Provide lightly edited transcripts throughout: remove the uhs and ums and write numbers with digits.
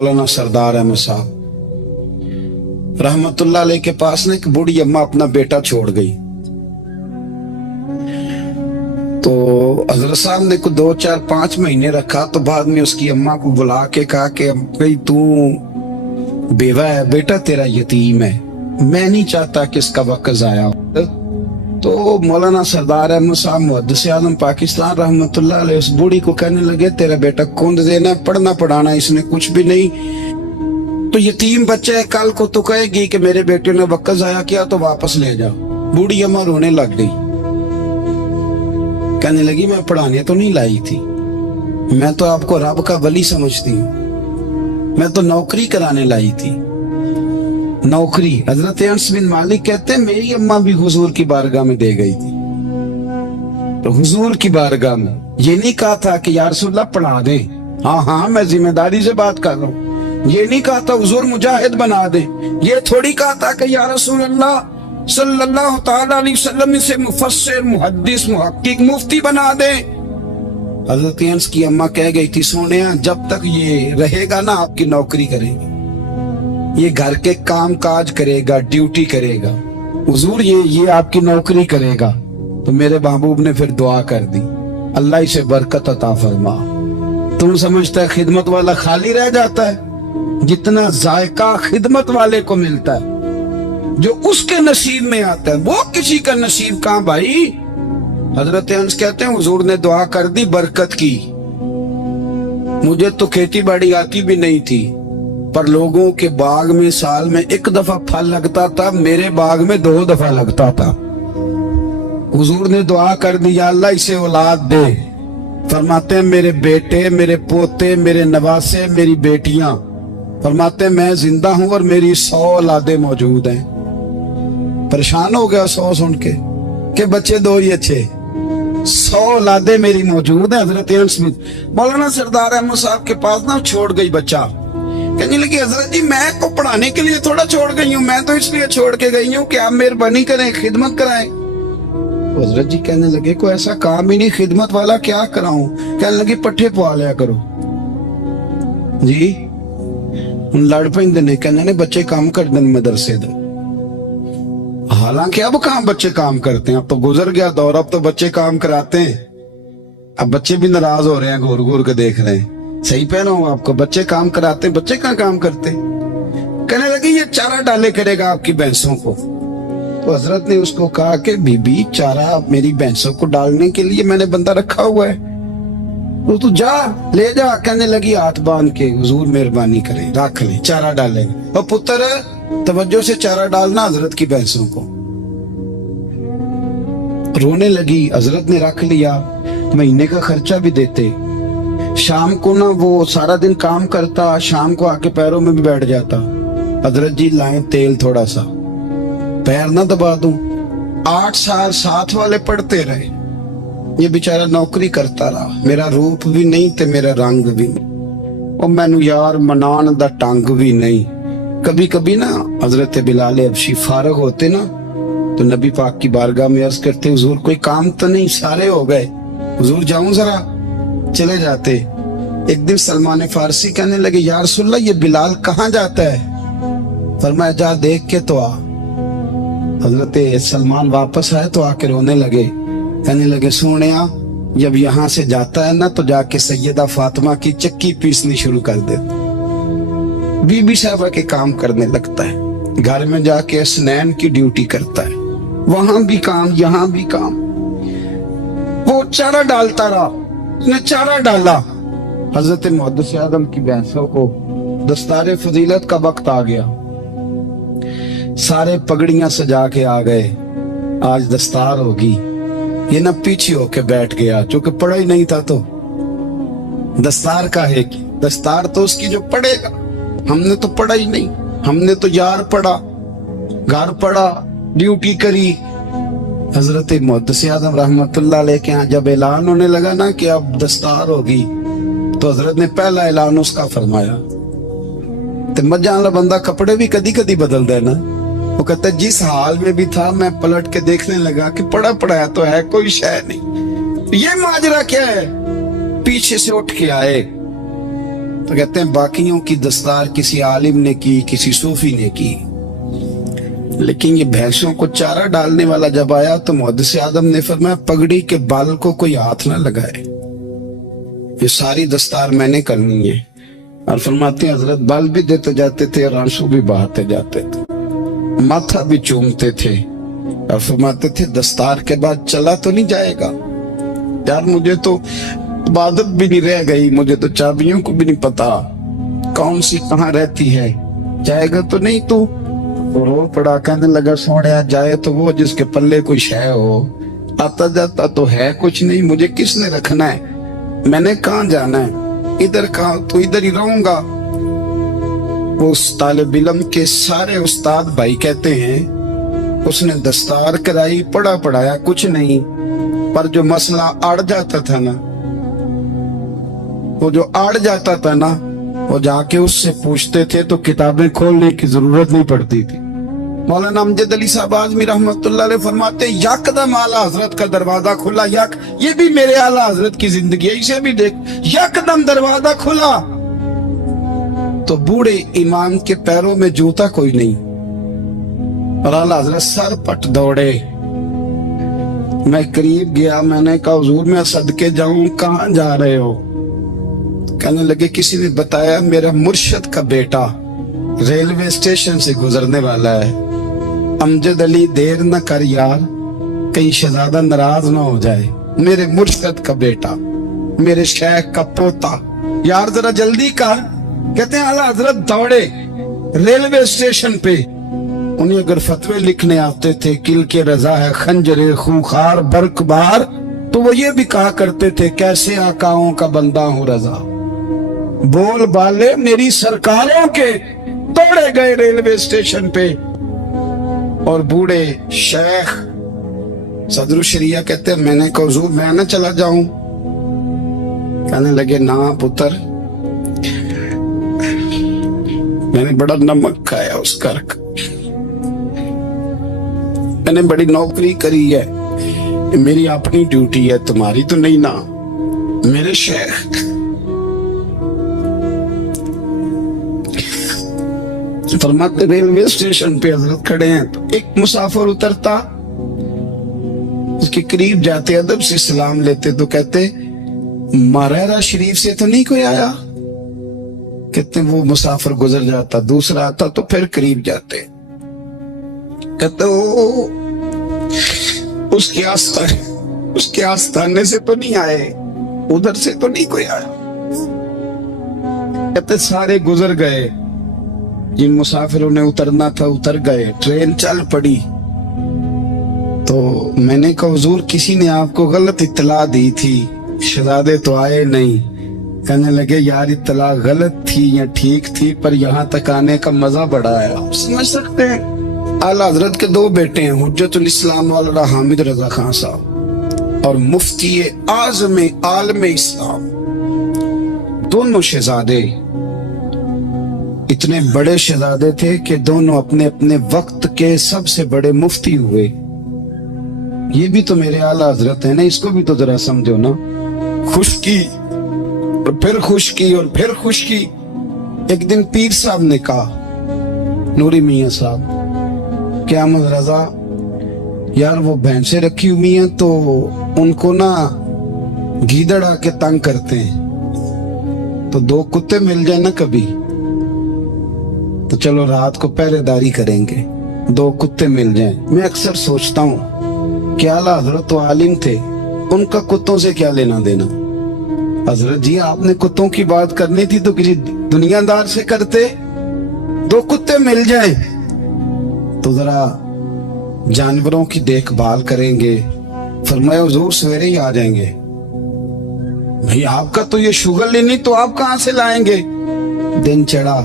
मौलाना सरदार अहमद साहब रहमतुल्लाह अलैह के पास ना एक बूढ़ी अम्मा अपना बेटा छोड़ गई। तो हजरत साहब ने को 2, 4, 5 महीने रखा। तो बाद में उसकी अम्मा को बुला के कहा कि भाई तू बेवा है, बेटा तेरा यतीम है, मैं नहीं चाहता कि इसका वक्त जाया हो। तो मौलाना सरदार अहमद साहब मुहद्दिस आज़म पाकिस्तान रहमतुल्लाह अलैह उस बूढ़ी को कहने लगे तेरा बेटा कौन देना, पढ़ना पढ़ाना इसने कुछ भी नहीं, तो यतीम बच्चा है, कल को तो कहेगी कि मेरे बेटे ने वक्त जाया किया तो वापस ले जाओ। बूढ़ी अम्मा रोने लग गई, कहने लगी मैं पढ़ाने तो नहीं लाई थी, मैं तो आपको रब का वली समझती हूँ, मैं तो नौकरी कराने लाई थी। नौकरी हजरत अनस बिन मालिक कहते हैं मेरी अम्मा भी हुजूर की बारगाह में दे गई थी। तो हुजूर की बारगाह में ये नहीं कहा था कि या रसूलल्लाह पढ़ा दे, हाँ हाँ मैं जिम्मेदारी से बात कर रहा हूँ। ये नहीं कहा था हुजूर मुजाहिद बना दे, ये थोड़ी कहा था कि या रसूलल्लाह सल्लल्लाहु तआला अलैहि वसल्लम से मुफस्सिर, मुहद्दिस, मुहक्किक, मुफ्ती बना दे। हजरत अनस की अम्मा कह गई थी सोने जब तक ये रहेगा ना आपकी नौकरी करेगी, ये घर के काम काज करेगा, ड्यूटी करेगा, हुजूर ये आपकी नौकरी करेगा। तो मेरे महबूब ने फिर दुआ कर दी, अल्लाह इसे बरकत अता फरमा। तुम समझता है खिदमत वाला खाली रह जाता है? जितना जायका खिदमत वाले को मिलता है, जो उसके नसीब में आता है, वो किसी का नसीब कहां भाई। हजरत अनस कहते हैं हुजूर ने दुआ कर दी, बरकत की। मुझे तो खेती बाड़ी आती भी नहीं थी, पर लोगों के बाग में साल में 1 दफा फल लगता था, मेरे बाग में 2 दफा लगता था। हुजूर ने दुआ कर दी या अल्लाह इसे औलाद दे। फरमाते हैं मेरे बेटे, मेरे पोते, मेरे नवासे, मेरी बेटियां, फरमाते हैं मैं जिंदा हूं और मेरी 100 औलादे मौजूद हैं। परेशान हो गया 100 सुन के कि बच्चे 2 ही अच्छे, 100 औलादे मेरी मौजूद है। हजरत अनस मौलाना सरदार अहमद साहब के पास ना छोड़ गई बच्चा, कहने लगी हजरत जी मैं को पढ़ाने के लिए थोड़ा छोड़ गई हूँ, मैं तो इसलिए छोड़ के गई हूँ कि आप मेहरबानी करें, खिदमत कराएं। हजरत जी कहने लगे कोई ऐसा काम ही नहीं, खिदमत वाला क्या कराऊं? कहने लगी पट्ठे पवा लिया करो जी। उन लड़ पेंदे ने, कहने ने बच्चे काम कर दें मदरसे दे। हालांकि अब कहाँ बच्चे काम करते हैं, अब तो गुजर गया दौर, अब तो बच्चे काम कराते हैं। अब बच्चे भी नाराज हो रहे हैं, घूर घूर के देख रहे हैं। सही पहना हूं आपको, बच्चे काम कराते, बच्चे कहाँ काम करते। कहने लगी ये चारा डाले करेगा आपकी भैंसों को। तो हजरत ने उसको कहा कि बीबी चारा मेरी भैंसों को डालने के लिए मैंने बंदा रखा हुआ है, तो तू जा ले जा। कहने लगी हाथ बांध के हुजूर मेहरबानी करें रख ले, चारा डाले। और पुत्र तवज्जो से चारा डालना हजरत की भैंसों को। रोने लगी, हजरत ने रख लिया, महीने का खर्चा भी देते। शाम को ना वो सारा दिन काम करता, शाम को आके पैरों में भी बैठ जाता, हजरत जी लाएं तेल थोड़ा सा, पैर ना दबा दूं। 8 साल साथ वाले पढ़ते रहे, ये बेचारा नौकरी करता रहा, मेरा रूप भी नहीं ते मेरा रंग भी नहीं, और मैनू यार मनान दा टंग भी नहीं। कभी कभी ना हजरत बिलाल हबशी फारग होते ना तो नबी पाक की बारगाह में अर्ज करते हुजूर कोई काम तो नहीं, सारे हो गए, हुजूर जाऊं जरा, चले जाते। एक दिन सलमान फारसी कहने लगे या रसूलल्लाह ये बिलाल कहाँ जाता है? फरमाया जा देख के तो आ। हजरत सलमान वापस आए तो आके रोने लगे, कहने लगे सोनिया जब यहाँ से जाता है ना तो जाके सैयदा फातिमा की चक्की पीसनी शुरू कर देता, बीबी साहबा के काम करने लगता है, घर में जाके स्नैन की ड्यूटी करता है, वहां भी काम यहाँ भी काम। वो चारा डालता रहा, उसने चारा डाला। हजरत मुहद्दिस आज़म की भैंसों को दस्तारे फजीलत का वक्त आ गया, सारे पगड़ियां सजा के आ गए, आज दस्तार होगी। ये न पीछे होके बैठ गया, चूंकि पढ़ा ही नहीं था तो दस्तार का है कि दस्तार तो उसकी जो पढ़ेगा, हमने तो पढ़ा ही नहीं, हमने तो यार पढ़ा, घर पढ़ा, ड्यूटी करी। हजरत मुहद्दिस आज़म रहमतुल्लाह अलैह के यहाँ जब ऐलान होने लगा ना कि अब दस्तार होगी, तो हजरत ने पहला ऐलान उसका फरमाया। तो मजा वाला बंदा कपड़े भी कदी कदी बदल देना, वो कहता जिस हाल में भी था मैं पलट के देखने लगा कि पड़ा पड़ा तो है, कोई शय नहीं, ये माजरा क्या है। पीछे से उठ के आए تو کہتے ہیں باقیوں کی دستار کسی عالم نے کی, کسی صوفی نے کی, لیکن یہ بھینسوں کو چارہ ڈالنے والا جب آیا تو محدث اعظم نے فرمایا پگڑی کے بال کو کوئی ہاتھ نہ لگائے, یہ ساری دستار میں نے کرنی ہے. اور فرماتے ہیں حضرت بال بھی دیتے جاتے تھے اور آنسو بھی بہاتے جاتے تھے, ماتھا بھی چومتے تھے اور فرماتے تھے دستار کے بعد چلا تو نہیں جائے گا یار, مجھے تو عبادت بھی نہیں رہ گئی, مجھے تو چابیوں کو بھی نہیں پتا کون سی کہاں رہتی ہے, جائے گا تو نہیں تو رو پڑا. کہنے لگا سوڑیا جائے تو وہ جس کے پلے کوئی شے ہو, آتا جاتا تو ہے کچھ نہیں, مجھے کس نے رکھنا ہے, میں نے کہاں جانا ہے, ادھر کہاں تو ادھر ہی رہوں گا. وہ اس طالب علم کے سارے استاد بھائی کہتے ہیں اس نے دستار کرائی, پڑھا پڑھایا کچھ نہیں, پر جو مسئلہ اڑ جاتا تھا نا, وہ جو اڑ جاتا تھا نا, وہ جا کے اس سے پوچھتے تھے تو کتابیں کھولنے کی ضرورت نہیں پڑتی تھی. مولانا امجد علی صاحب اعظمی رحمت اللہ علیہ فرماتے ہیں یکدم اعلیٰ حضرت کا دروازہ کھلا, یہ بھی میرے اعلیٰ حضرت کی زندگی ہے, اسے بھی دیکھ, یکدم دروازہ کھلا تو بوڑھے امام کے پیروں میں جوتا کوئی نہیں, اور اعلیٰ حضرت سر پٹ دوڑے. میں قریب گیا, میں نے کہا حضور میں صدقے جاؤں, کہاں جا رہے ہو؟ کہنے لگے کسی نے بتایا میرا مرشد کا بیٹا ریلوے اسٹیشن سے گزرنے والا ہے, امجد علی دیر نہ کر یار, کہیں شہزادہ ناراض نہ ہو جائے, میرے مرشد کا بیٹا, میرے شیخ کا پوتا, یار ذرا جلدی کر. کہتے ہیں اعلیٰ حضرت دوڑے ریلوے اسٹیشن پہ, انہیں اگر فتوے لکھنے آتے تھے کل کے رضا ہے خنجر خونخوار برق بار, تو وہ یہ بھی کہا کرتے تھے کیسے آقاؤں کا بندہ ہوں رضا, بول بالے میری سرکاروں کے. دوڑے گئے ریلوے اسٹیشن پہ, اور بوڑھے شیخ صدر الشریعہ کہتے ہیں میں نے کہا حضور میں نہ چلا جاؤں. کہنے لگے نا پتر, میں نے بڑا نمک کھایا اس گھر کا, میں نے بڑی نوکری کری ہے, میری اپنی ڈیوٹی ہے, تمہاری تو نہیں نا. میرے شیخ فرماتے ریلوے اسٹیشن پہ حضرت کھڑے ہیں تو ایک مسافر اترتا, اس کے قریب جاتے ادب سے سلام لیتے تو کہتے ماریرا شریف سے تو نہیں کوئی آیا؟ کہتے وہ مسافر گزر جاتا, دوسرا آتا تو پھر قریب جاتے, کہتے اس کے آستانے سے تو نہیں آئے, ادھر سے تو نہیں کوئی آیا. کہتے سارے گزر گئے, جن مسافروں نے اترنا تھا اتر گئے, ٹرین چل پڑی. تو میں نے کہا حضور کسی نے آپ کو غلط اطلاع دی تھی, شہزادے تو آئے نہیں. کہنے لگے یار اطلاع غلط تھی یا ٹھیک تھی, پر یہاں تک آنے کا مزہ بڑا ہے. آپ سمجھ سکتے ہیں اعلیٰ حضرت کے دو بیٹے ہیں, حجت الاسلام والا حامد رضا خان صاحب اور مفتی اعظم عالم اسلام, دونوں شہزادے اتنے بڑے شہزادے تھے کہ دونوں اپنے اپنے وقت کے سب سے بڑے مفتی ہوئے. یہ بھی تو میرے اعلیٰ حضرت ہیں نا, اس کو بھی تو ذرا سمجھو نا. خشکی اور پھر خشکی اور پھر خشکی. ایک دن پیر صاحب نے کہا, نوری میاں صاحب کہ احمد رضا یار وہ بھینسیں رکھی ہوئی ہیں تو ان کو نا گیدڑ آ کے تنگ کرتے ہیں, تو دو کتے مل جائیں نا کبھی تو چلو رات کو پہرے داری کریں گے, دو کتے مل جائیں. میں اکثر سوچتا ہوں کہ اعلیٰ حضرت تو عالم تھے, ان کا کتوں سے کیا لینا دینا. حضرت جی آپ نے کتوں کی بات کرنی تھی تو کسی دنیا دار سے کرتے, دو کتے مل جائیں تو ذرا جانوروں کی دیکھ بھال کریں گے. فرمایا حضور سویرے ہی آ جائیں گے. بھئی آپ کا تو یہ شغل ہی نہیں, تو آپ کہاں سے لائیں گے. دن چڑھا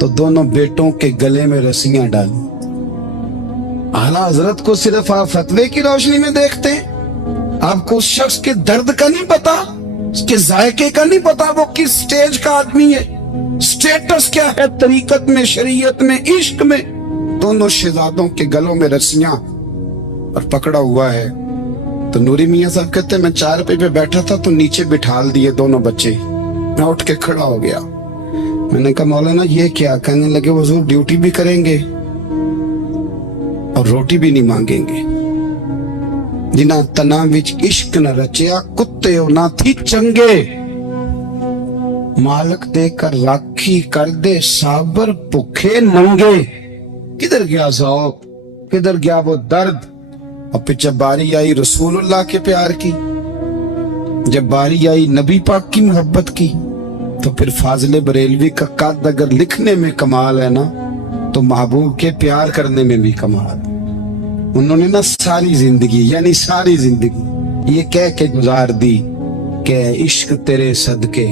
تو دونوں بیٹوں کے گلے میں رسیاں ڈالی. اعلیٰ حضرت کو صرف آپ فتوے کی روشنی میں دیکھتے ہیں, آپ کو اس شخص کے درد کا نہیں پتا, اس کے ذائقے کا نہیں پتا, وہ کس سٹیج کا آدمی ہے, سٹیٹس کیا ہے طریقت میں, شریعت میں, عشق میں. دونوں شہزادوں کے گلوں میں رسیاں اور پکڑا ہوا ہے. تو نوری میاں صاحب کہتے ہیں میں چارپے پہ بیٹھا تھا تو نیچے بٹھال دیے دونوں بچے. میں اٹھ کے کھڑا ہو گیا, میں نے کہا مولانا یہ کیا؟ کہنے لگے حضور ڈیوٹی بھی کریں گے اور روٹی بھی نہیں مانگیں گے. جنہاں تنا وچ عشق نہ رچیا کتے ہو نہ تھی چنگے. مالک دے کر راکھی کر دے صابر بھوکے ننگے. کدھر گیا ذوق، کدھر گیا وہ درد؟ اور پھر جب باری آئی رسول اللہ کے پیار کی، جب باری آئی نبی پاک کی محبت کی، تو پھر فاضل بریلوی کا قد اگر لکھنے میں کمال ہے نا تو محبوب کے پیار کرنے میں بھی کمال. انہوں نے نا ساری زندگی یعنی ساری زندگی یہ کہہ کے گزار دی کہ عشق تیرے صدقے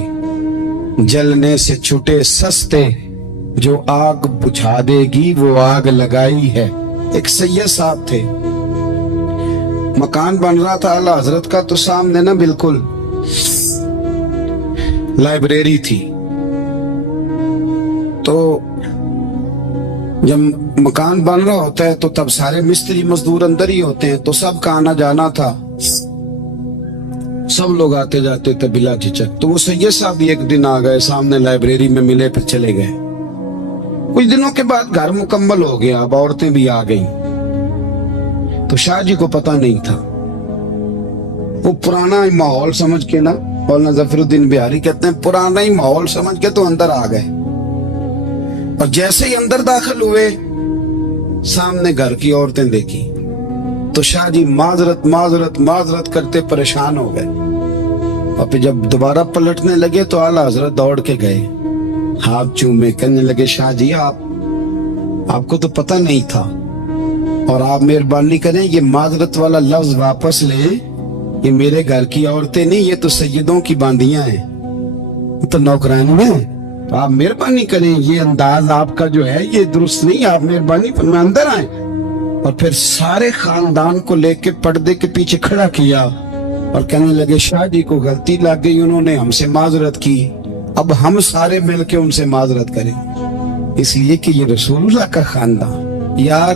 جلنے سے چھٹے سستے، جو آگ بجھا دے گی وہ آگ لگائی ہے. ایک سید صاحب تھے، مکان بن رہا تھا اعلیٰ حضرت کا، تو سامنے نا بالکل لائبریری تھی. تو جب مکان بن رہا ہوتا ہے تو تب سارے مستری مزدور اندر ہی ہوتے ہیں، تو سب کا آنا جانا تھا، سب لوگ آتے جاتے تھے بلا جھجک. تو وہ سید صاحب بھی ایک دن آ گئے، سامنے لائبریری میں ملے، پھر چلے گئے. کچھ دنوں کے بعد گھر مکمل ہو گیا، اب عورتیں بھی آ گئیں. تو شاہ جی کو پتہ نہیں تھا، وہ پرانا ماحول سمجھ کے نا، مولانا ظفر الدین بہاری کہتے ہیں پرانا ہی ماحول سمجھ کے تو اندر آ گئے. اور جیسے ہی اندر داخل ہوئے سامنے گھر کی عورتیں دیکھی تو شاہ جی معذرت معذرت معذرت کرتے پریشان ہو گئے. اور پھر جب دوبارہ پلٹنے لگے تو اعلیٰ حضرت دوڑ کے گئے، ہاتھ چومے، کہنے لگے شاہ جی آپ کو تو پتہ نہیں تھا، اور آپ مہربانی کریں یہ معذرت والا لفظ واپس لیں. یہ میرے گھر کی عورتیں نہیں، یہ تو سیدوں کی باندیاں ہیں، تو نوکران ہیں. تو آپ مہربانی کریں، یہ انداز آپ کا جو ہے یہ درست نہیں، آپ مہربانی فرمائیں اندر آئیں. اور پھر سارے خاندان کو لے کے پردے کے پیچھے کھڑا کیا اور کہنے لگے شاہ جی کو غلطی لگ گئی، انہوں نے ہم سے معذرت کی، اب ہم سارے مل کے ان سے معذرت کریں، اس لیے کہ یہ رسول اللہ کا خاندان. یار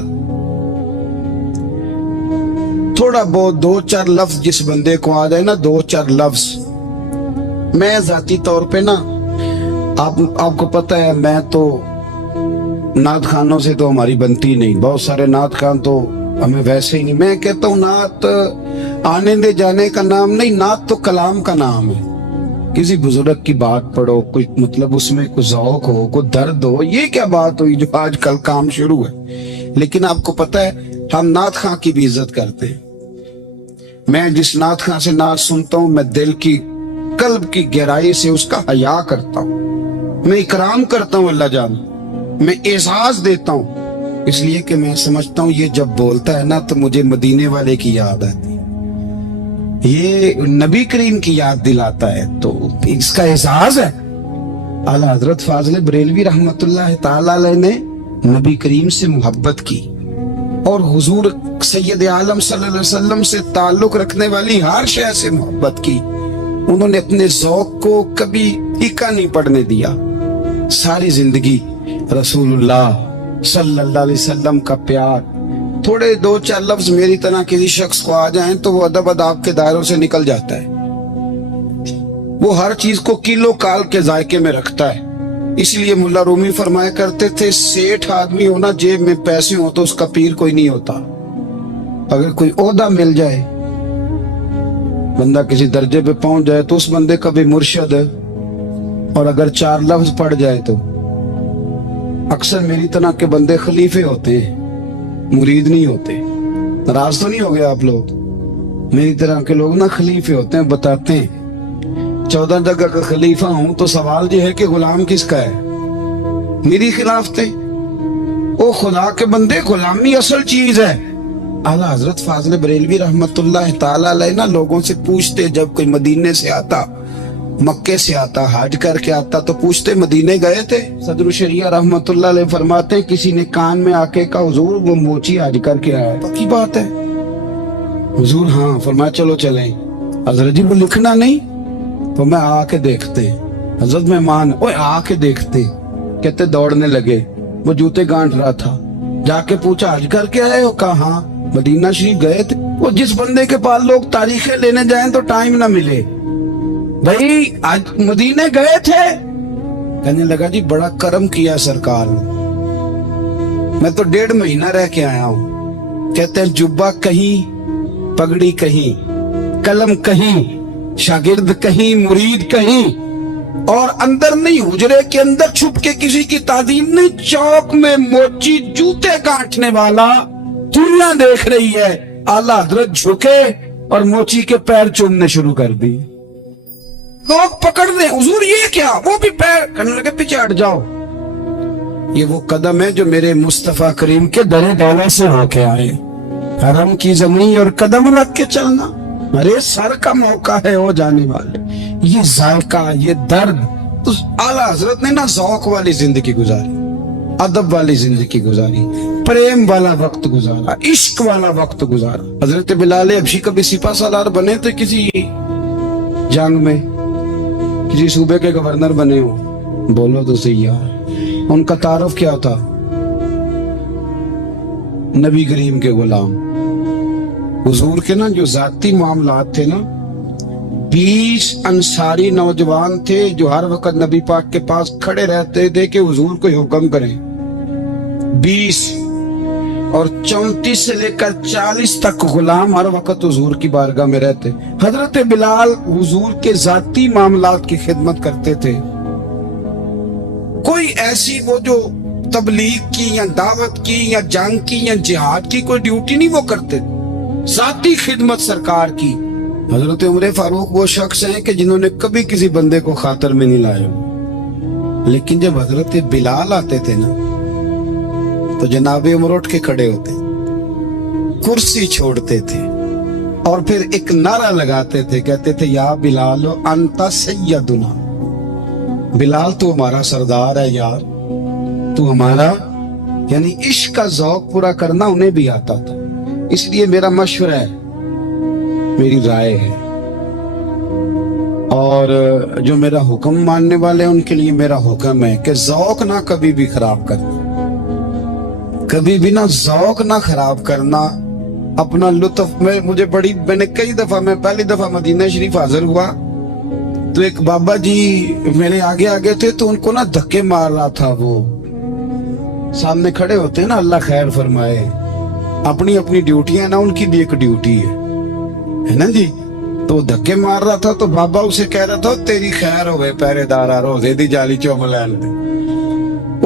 تھوڑا بہت دو چار لفظ جس بندے کو آ جائے نا، دو چار لفظ. میں ذاتی طور پہ نا آپ کو پتہ ہے میں تو نعت خانوں سے تو ہماری بنتی نہیں، بہت سارے نعت خان تو ہمیں ویسے ہی نہیں. میں کہتا ہوں نعت آنے دے جانے کا نام نہیں، نعت تو کلام کا نام ہے. کسی بزرگ کی بات پڑھو، کوئی مطلب اس میں کوئی ذوق ہو، کوئی درد ہو. یہ کیا بات ہوئی جو آج کل کام شروع ہے؟ لیکن آپ کو پتہ ہے ہم نعت خان کی بھی عزت کرتے ہیں. میں جس نعت خان سے نعت سنتا ہوں میں دل کی قلب کی گہرائی سے اس کا حیا کرتا ہوں، میں اکرام کرتا ہوں، اللہ جان میں اعزاز دیتا ہوں، اس لیے کہ میں سمجھتا ہوں یہ جب بولتا ہے نا تو مجھے مدینے والے کی یاد آتی ہے، یہ نبی کریم کی یاد دلاتا ہے، تو اس کا اعزاز ہے. اعلیٰ حضرت فاضل بریلوی رحمت اللہ تعالی علیہ نے نبی کریم سے محبت کی اور حضور سید عالم صلی اللہ علیہ وسلم سے تعلق رکھنے والی ہر شے سے محبت کی. انہوں نے اپنے ذوق کو کبھی پھیکا نہیں پڑنے دیا. ساری زندگی رسول اللہ صلی اللہ علیہ وسلم کا پیار. تھوڑے دو چار لفظ میری طرح کسی شخص کو آ جائیں تو وہ ادب اداب کے دائروں سے نکل جاتا ہے. وہ ہر چیز کو کلو کال کے ذائقے میں رکھتا ہے. اس لیے ملا رومی فرمایا کرتے تھے سیٹھ آدمی ہونا جیب میں پیسے ہو تو اس کا پیر کوئی نہیں ہوتا. اگر کوئی عہدہ مل جائے، بندہ کسی درجے پہ پہنچ جائے تو اس بندے کا بھی مرشد ہے، اور اگر چار لفظ پڑھ جائے تو اکثر میری طرح کے بندے خلیفے ہوتے ہیں، مرید نہیں ہوتے. ناراض تو نہیں ہو گیا آپ لوگ؟ میری طرح کے لوگ نا خلیفے ہوتے ہیں، بتاتے ہیں 14 جگہ کا خلیفہ ہوں تو سوال یہ ہے کہ غلام کس کا ہے؟ میری خلاف تھے. او خدا کے بندے، غلامی اصل چیز ہے. اعلیٰ حضرت فاضل بریلوی رحمت اللہ تعالی علیہ نا لوگوں سے پوچھتے، جب کوئی مدینے سے آتا، مکے سے آتا، حج کر کے آتا تو پوچھتے مدینے گئے تھے؟ صدر الشریعہ رحمت اللہ علیہ فرماتے ہیں کسی نے کان میں آ کے کہا حضور وہ موچی حج کر کے آیا. پکی بات ہے حضور؟ ہاں. فرمایا چلو چلیں. حضرت جی وہ لکھنا نہیں؟ تو میں آ کے دیکھتے. حضرت مہمان اوے آ کے دیکھتے. کہتے دوڑنے لگے. وہ جوتے گانٹ رہا تھا. جا کے پوچھا حج کر کے آئے ہو؟ کہا ہاں. مدینہ شریف گئے تھے؟ وہ جس بندے کے پاس لوگ تاریخیں لینے جائیں تو ٹائم نہ ملے. بھائی آج مدینے گئے تھے؟ कहने लगा जी बड़ा कर्म किया सरकार ने, मैं तो 1.5 महीना रह के आया हूं। कहते हैं जुब्बा कहीं, पगड़ी कहीं, कलम कहीं, शागिर्द कहीं, मुरीद कहीं, और अंदर नहीं, हुजरे के अंदर छुप के किसी की तालीम नहीं, चौक में मोची जूते गांठने वाला दुनिया देख रही है, आला हजरत झुके और मोची के पैर चूमने शुरू कर दिए। लोग पकड़ ले, हुजूर ये क्या, वो भी पैर, कहने लगे पीछे हट जाओ, ये वो कदम है जो मेरे मुस्तफा करीम के दरे दौला से होके आए। हरम की जमीन और कदम रख के चलना, अरे सर का मौका है वो जाने वाले। ये जायका, ये दर्द, तो आला हजरत ने ना ज़ौक वाली जिंदगी गुजारी, अदब वाली जिंदगी गुजारी, प्रेम वाला वक्त गुजारा, इश्क वाला वक्त गुजारा। हजरत बिलाल हबशी कभी सिपा सालार बने थे किसी जंग में, किसी सूबे के गवर्नर बने हो, बोलो तो सही यार। उनका तारुफ क्या था? नबी करीम के गुलाम। हुजूर के ना जो जाती मामलात थे ना, 20 अंसारी नौजवान थे जो हर वक्त नबी पाक के पास खड़े रहते थे कि हुजूर को हुक्म करें। 20 और 34 से लेकर 40 तक गुलाम हर वक्त हुजूर की बारगाह में रहते। हजरत बिलाल हुजूर के जाती मामलात की खिदमत करते थे। कोई ऐसी वो जो तबलीग की या दावत की या जंग की या जिहाद की कोई ड्यूटी नहीं वो करते, जाती खिदमत सरकार की। हजरत उमर फारूक वो शख्स हैं कि जिन्होंने कभी किसी बंदे को खातर में नहीं लाया, लेकिन जब हजरत बिलाल आते थे ना तो जनाबे उमर उठ के खड़े होते, कुर्सी छोड़ते थे और फिर एक नारा लगाते थे, कहते थे या बिलाल अंता सैयदुना, बिलाल तू हमारा सरदार है यार, तू हमारा। यानी इश्क का ज़ौक पूरा करना उन्हें भी आता था। इसलिए मेरा मशवरा है, मेरी राय है, और जो मेरा हुक्म मानने वाले हैं उनके लिए मेरा हुक्म है कि ज़ौक ना कभी भी खराब करना, कभी भी ना ज़ौक ना खराब करना, अपना लुत्फ में। मैंने कई दफा, मैं पहली दफा मदीना शरीफ हाजिर हुआ तो एक बाबा जी मेरे आगे आगे थे, तो उनको ना धक्के मार रहा था। वो सामने खड़े होते हैं ना, अल्लाह खैर फरमाए, अपनी अपनी ड्यूटियां ना, उनकी भी एक ड्यूटी है ना जी। तो धक्के मार रहा था तो बाबा उसे कह रहा था तेरी खैर होवे पहरेदारा, रोजे दी जाली चुम लैन दे।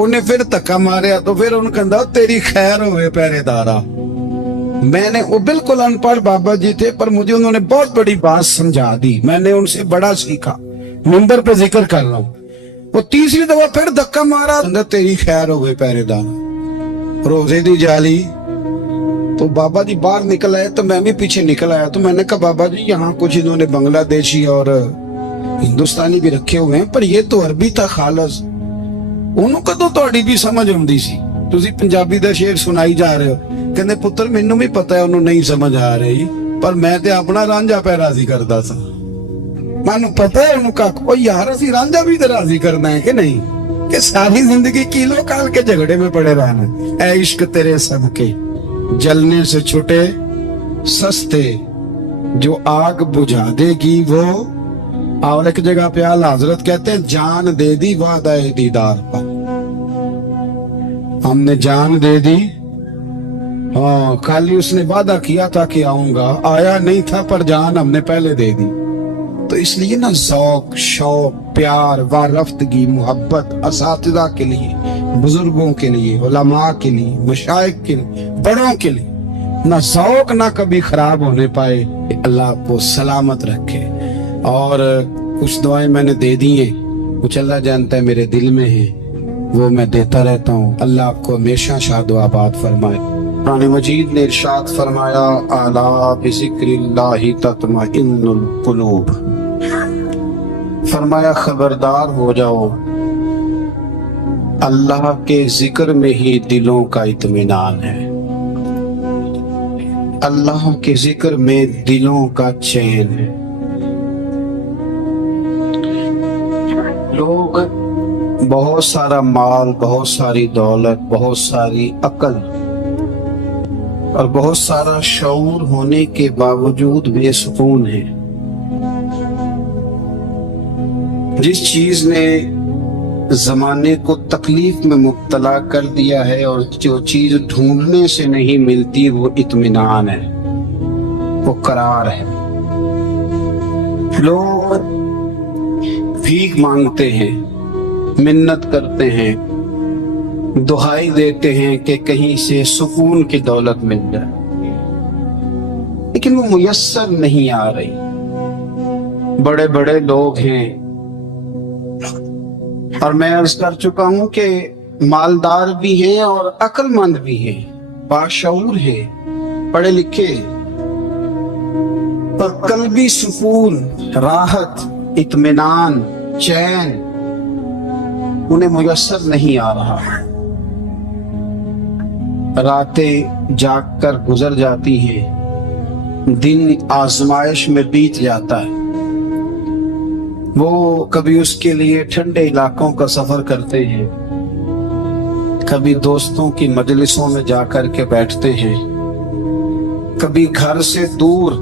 उन्हें फिर धक्का मारे तो फिर उन्हें कहता तेरी खैर होवे पहरेदारा। मैंने, वो बिल्कुल अनपढ़ बाबा जी थे, पर मुझे उन्होंने बहुत बड़ी बात समझा दी, मैंने उनसे बड़ा सीखा, मिंबर पे जिक्र कर रहा हूँ। वो तीसरी दफा फिर धक्का मारा, तेरी खैर होवे पहरेदारा, रोजे दी जाली। तो बाबा जी बाहर निकल आए तो मैं भी पीछे निकल आया। तो मैंने कहा बाबा जी यहाँ कुछ इन्होंने बांग्लादेशी और हिंदुस्तानी भी रखे हुए हैं, पर ये तो अरबी था खालस। उनको तो ਤੁਹਾਡੀ भी समझ आती सी, ਤੁਸੀਂ पंजाबी ਦਾ शेर सुनाई जा रहे हो। कहते पुत्र मैनू भी पता है उन्होंने नहीं समझ आ रही, पर मैं ते अपना रांझा पै राजी करता सा। मैनू पता है उन्होंने कहा ओ यार असी रांझा भी तो राजी करना है कि नहीं, कि सारी जिंदगी किलो काल के झगड़े में पड़े रहना। ऐ इश्क तेरे सदके जलने से छुटे सस्ते, जो आग बुझा देगी वो। और एक जगह पे आला हजरत कहते हैं जान दे दी वादा दीदार पर, हमने जान दे दी। हाँ, खाली उसने वादा किया था कि आऊंगा, आया नहीं था, पर जान हमने पहले दे दी। तो इसलिए ना ज़ौक, शौक, प्यार, वारफ्तगी, मोहब्बत असातिज़ा के लिए, बुजुर्गों के लिए, उलमा के लिए, मशाइख के लिए, बड़ों के लिए, ना ज़ौक ना कभी खराब होने पाए। अल्लाह आपको सलामत रखे। और कुछ दुआएं मैंने दे दी हैं, कुछ अल्लाह जानता है मेरे दिल में है, वो मैं देता रहता हूँ। अल्लाह आपको हमेशा शाद व आबाद फरमाए। कुरान मजीद ने इरशाद फरमाया अला बिज़िक्रिल्लाहि तत्मइन्नुल कुलूब, फरमाया खबरदार हो जाओ, अल्लाह के जिक्र में ही दिलों का इत्मीनान है, अल्लाह के जिक्र में दिलों का चैन है। लोग बहुत सारा माल, बहुत सारी दौलत, बहुत सारी अकल और बहुत सारा शऊर होने के बावजूद बेसुकून है। जिस चीज ने जमाने को तकलीफ में मुब्तला कर दिया है, और जो चीज ढूंढने से नहीं मिलती वो इत्मीनान है, वो करार है। लोग भीख मांगते हैं, मिन्नत करते हैं, दुहाई देते हैं कि कहीं से सुकून की दौलत मिल जाए, लेकिन वो मुयस्सर नहीं आ रही। बड़े बड़े लोग हैं, और मैं अर्ज कर चुका हूं कि मालदार भी हैं और अक्लमंद भी हैं, बाशऊर हैं, पढ़े लिखे, पर कल्बी सुकून, राहत, इत्मीनान, चैन उन्हें मुयस्सर नहीं आ रहा। रातें जाग कर गुजर जाती हैं, दिन आजमाइश में बीत जाता है। वो कभी उसके लिए ठंडे इलाकों का सफर करते हैं, कभी दोस्तों की मजलिसों में जाकर के बैठते हैं, कभी घर से दूर